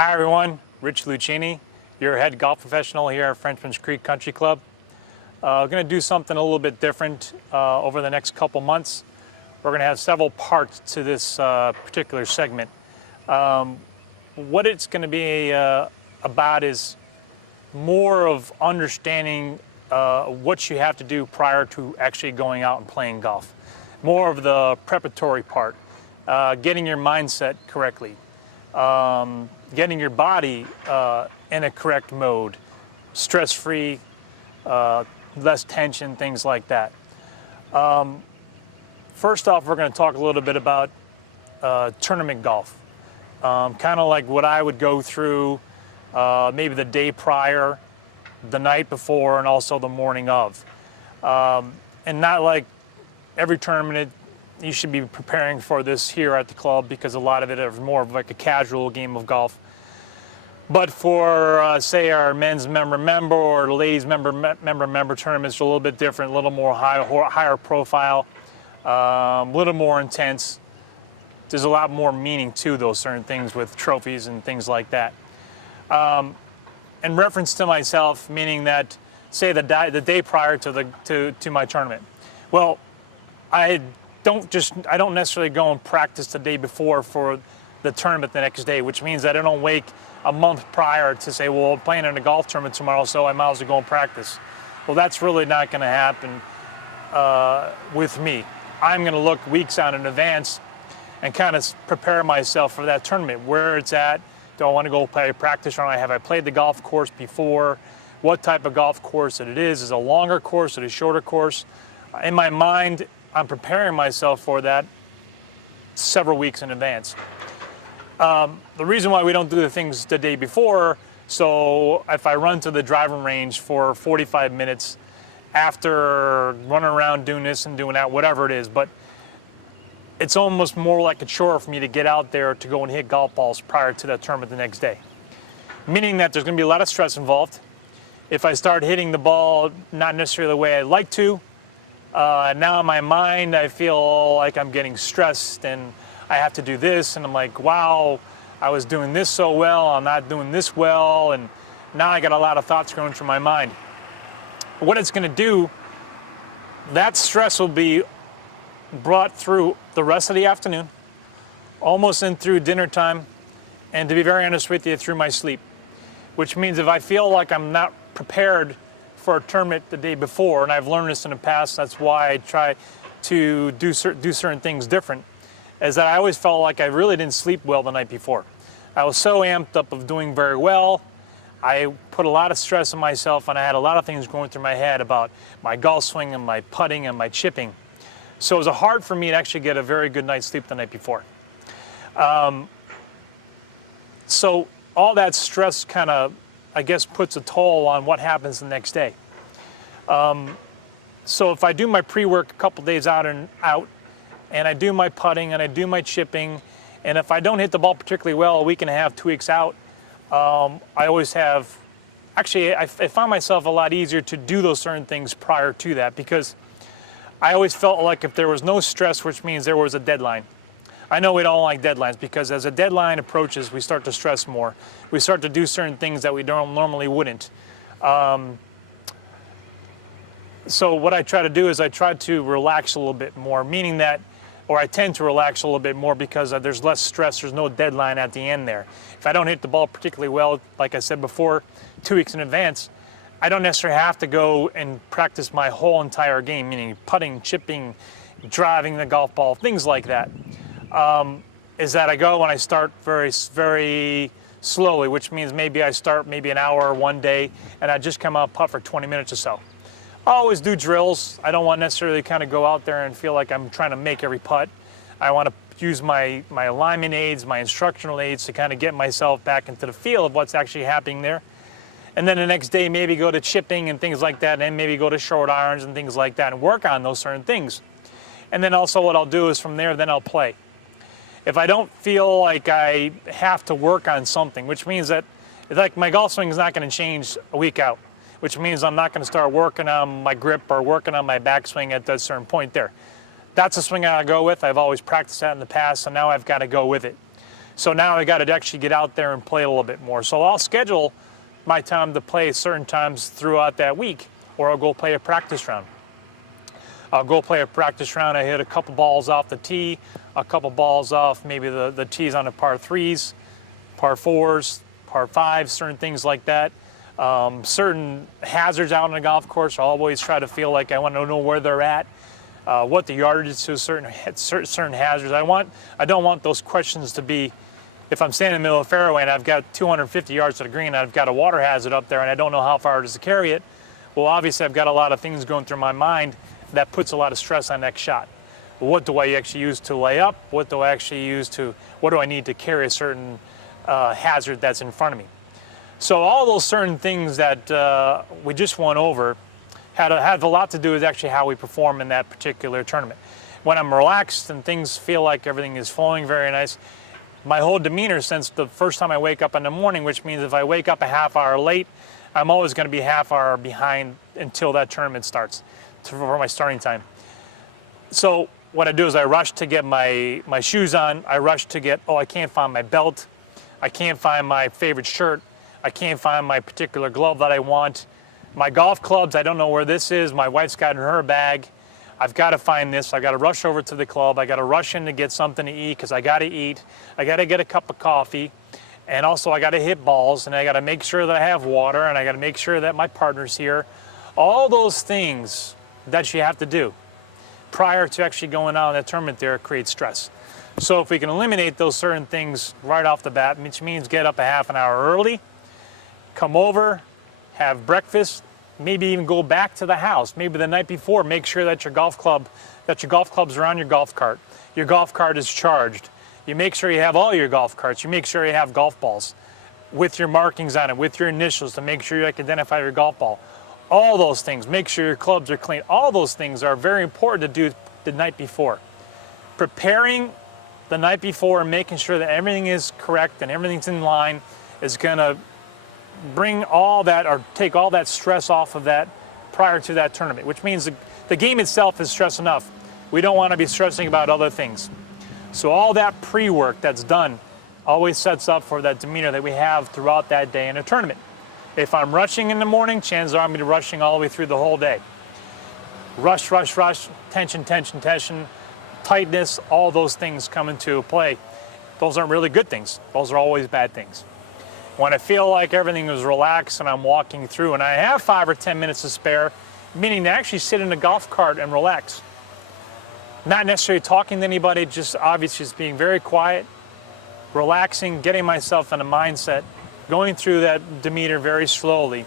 Hi everyone, Rich Luchini, your head golf professional here at Frenchman's Creek Country Club. We're going to do something a little bit different over the next couple months. We're going to have several parts to this particular segment. What it's going to be about is more of understanding what you have to do prior to actually going out and playing golf. More of the preparatory part, getting your mindset correctly. Getting your body in a correct mode, stress-free, less tension, things like that. First off, we're going to talk a little bit about tournament golf. Kind of like what I would go through maybe the day prior, the night before, and also the morning of. And not like every tournament you should be preparing for this here at the club, because a lot of it is more of like a casual game of golf. But for, say, our men's member or the ladies member tournaments are a little bit different, a little more higher profile, a little more intense. There's a lot more meaning to those certain things with trophies and things like that. In reference to myself, meaning that, say, the day prior to my tournament. Well, I don't necessarily go and practice the day before for the tournament the next day, which means that I don't wake a month prior to say, well, I'm playing in a golf tournament tomorrow, so I might as well go and practice. Well, that's really not going to happen with me. I'm going to look weeks out in advance and kind of prepare myself for that tournament, where it's at. Do I want to go play a practice run? Have I played the golf course before? What type of golf course it is? Is it a longer course? Is it a shorter course? In my mind, I'm preparing myself for that several weeks in advance. The reason why we don't do the things the day before, so if I run to the driving range for 45 minutes after running around doing this and doing that, whatever it is, but it's almost more like a chore for me to get out there to go and hit golf balls prior to that tournament the next day. Meaning that there's going to be a lot of stress involved. If I start hitting the ball not necessarily the way I'd like to, now in my mind I feel like I'm getting stressed and I have to do this, and I'm like, wow, I was doing this so well, I'm not doing this well, and now I got a lot of thoughts going through my mind. What it's going to do, that stress will be brought through the rest of the afternoon, almost in through dinner time, and to be very honest with you, through my sleep. Which means if I feel like I'm not prepared for a tournament the day before, and I've learned this in the past, that's why I try to do certain things different, is that I always felt like I really didn't sleep well the night before. I was so amped up of doing very well. I put a lot of stress on myself, and I had a lot of things going through my head about my golf swing and my putting and my chipping. So it was hard for me to actually get a very good night's sleep the night before. So all that stress kind of, I guess, puts a toll on what happens the next day. So if I do my pre-work a couple days out, and I do my putting and I do my chipping, and if I don't hit the ball particularly well a week and a half, 2 weeks out, I always have, actually I found myself a lot easier to do those certain things prior to that, because I always felt like if there was no stress, which means there was a deadline. I know we don't like deadlines, because as a deadline approaches, we start to stress more. We start to do certain things that we normally wouldn't. So what I try to do is I try to relax a little bit more, meaning that, or I tend to relax a little bit more because there's less stress, there's no deadline at the end there. If I don't hit the ball particularly well, like I said before, 2 weeks in advance, I don't necessarily have to go and practice my whole entire game, meaning putting, chipping, driving the golf ball, things like that. Is that I go and I start very, very slowly, which means maybe I start maybe an hour one day, and I just come out putt for 20 minutes or so. I always do drills. I don't want necessarily kind of go out there and feel like I'm trying to make every putt. I want to use my alignment aids, my instructional aids to kind of get myself back into the feel of what's actually happening there. And then the next day maybe go to chipping and things like that, and then maybe go to short irons and things like that and work on those certain things. And then also what I'll do is from there, then I'll play. If I don't feel like I have to work on something, which means that like my golf swing is not going to change a week out, which means I'm not going to start working on my grip or working on my backswing at that certain point there. That's a swing I go with. I've always practiced that in the past, so now I've got to go with it. So now I got to actually get out there and play a little bit more. So I'll schedule my time to play certain times throughout that week, or I'll go play a practice round. I'll go play a practice round. I hit a couple balls off the tee, a couple balls off maybe the tees on the par 3s, par 4s, par 5s, certain things like that. Certain hazards out on the golf course, I always try to feel like I want to know where they're at, what the yardage is to certain hazards. I don't want those questions to be, if I'm standing in the middle of the fairway and I've got 250 yards to the green and I've got a water hazard up there and I don't know how far it is to carry it, well, obviously I've got a lot of things going through my mind that puts a lot of stress on next shot. What do I actually use to lay up? What do I need to carry a certain hazard that's in front of me? So all those certain things that we just went over have a lot to do with actually how we perform in that particular tournament. When I'm relaxed and things feel like everything is flowing very nice, my whole demeanor since the first time I wake up in the morning, which means if I wake up a half hour late, I'm always going to be a half hour behind until that tournament starts for my starting time. So what I do is I rush to get my shoes on. I rush to get, I can't find my belt. I can't find my favorite shirt. I can't find my particular glove that I want. My golf clubs, I don't know where this is. My wife's got in her bag. I've got to find this. I've got to rush over to the club. I got to rush in to get something to eat because I got to eat. I got to get a cup of coffee. And also I got to hit balls, and I got to make sure that I have water, and I got to make sure that my partner's here. All those things that you have to do prior to actually going out in that tournament there creates stress. So if we can eliminate those certain things right off the bat, which means get up a half an hour early, come over, have breakfast, maybe even go back to the house. Maybe the night before, make sure that your golf clubs are on your golf cart. Your golf cart is charged. You make sure you have all your golf carts. You make sure you have golf balls with your markings on it, with your initials to make sure you can identify your golf ball. All those things. Make sure your clubs are clean. All those things are very important to do the night before. Preparing the night before and making sure that everything is correct and everything's in line is going to bring all that or take all that stress off of that prior to that tournament, which means the game itself is stress enough. We don't want to be stressing about other things. So all that pre-work that's done always sets up for that demeanor that we have throughout that day in a tournament. If I'm rushing in the morning, chances are I'm going to be rushing all the way through the whole day. Rush, rush, rush, tension, tension, tension, tightness, all those things come into play. Those aren't really good things. Those are always bad things. When I feel like everything is relaxed and I'm walking through and I have 5 or 10 minutes to spare, meaning to actually sit in a golf cart and relax. Not necessarily talking to anybody, just obviously just being very quiet, relaxing, getting myself in a mindset, going through that demeanor very slowly,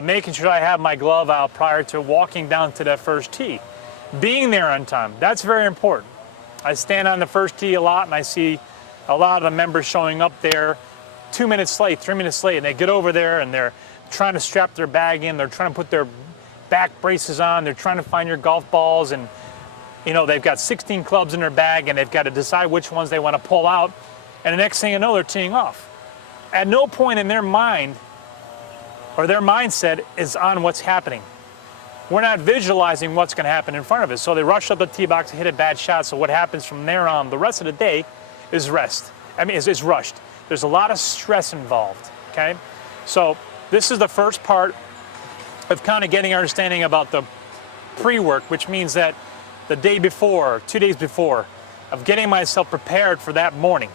making sure I have my glove out prior to walking down to that first tee. Being there on time, that's very important. I stand on the first tee a lot and I see a lot of the members showing up there 2 minutes late, 3 minutes late, and they get over there and they're trying to strap their bag in, they're trying to put their back braces on, they're trying to find your golf balls, and they've got 16 clubs in their bag and they've got to decide which ones they want to pull out, and the next thing you know, they're teeing off. At no point in their mind or their mindset is on what's happening. We're not visualizing what's going to happen in front of us. So they rush up the tee box and hit a bad shot. So what happens from there on the rest of the day is rest. Is rushed. There's a lot of stress involved, okay? So this is the first part of kind of getting understanding about the pre-work, which means that the day before, 2 days before, of getting myself prepared for that morning.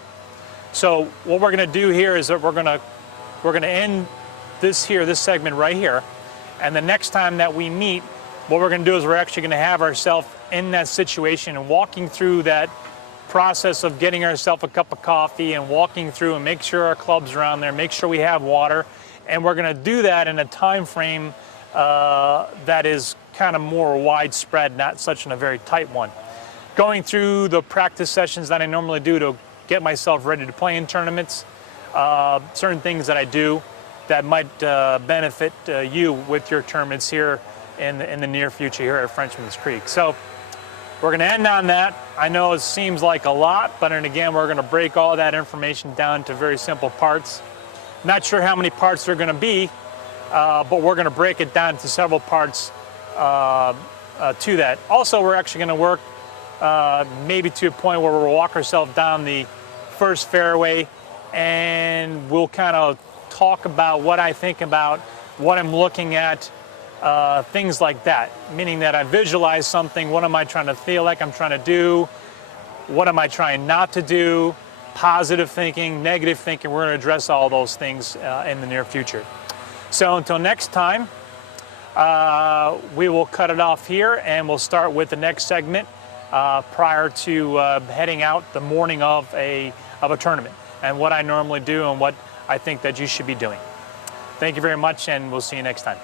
So what we're going to do here is that we're going to end this segment right here, and the next time that we meet, what we're going to do is we're actually going to have ourselves in that situation and walking through that process of getting ourselves a cup of coffee and walking through and make sure our clubs are on there, make sure we have water, and we're going to do that in a time frame that is kind of more widespread, not such in a very tight one. Going through the practice sessions that I normally do to get myself ready to play in tournaments, certain things that I do that might benefit you with your tournaments here in the near future here at Frenchman's Creek. So we're going to end on that. I know it seems like a lot, but then again, we're going to break all that information down to very simple parts. Not sure how many parts there are going to be, but we're going to break it down into several parts to that. Also, we're actually going to work maybe to a point where we'll walk ourselves down the first fairway, and we'll kind of talk about what I think about, what I'm looking at, things like that. Meaning that I visualize something, what am I trying to feel like I'm trying to do, what am I trying not to do, positive thinking, negative thinking. We're going to address all those things in the near future. So until next time, we will cut it off here, and we'll start with the next segment prior to heading out the morning of a tournament, and what I normally do and what I think that you should be doing. Thank you very much, and we'll see you next time.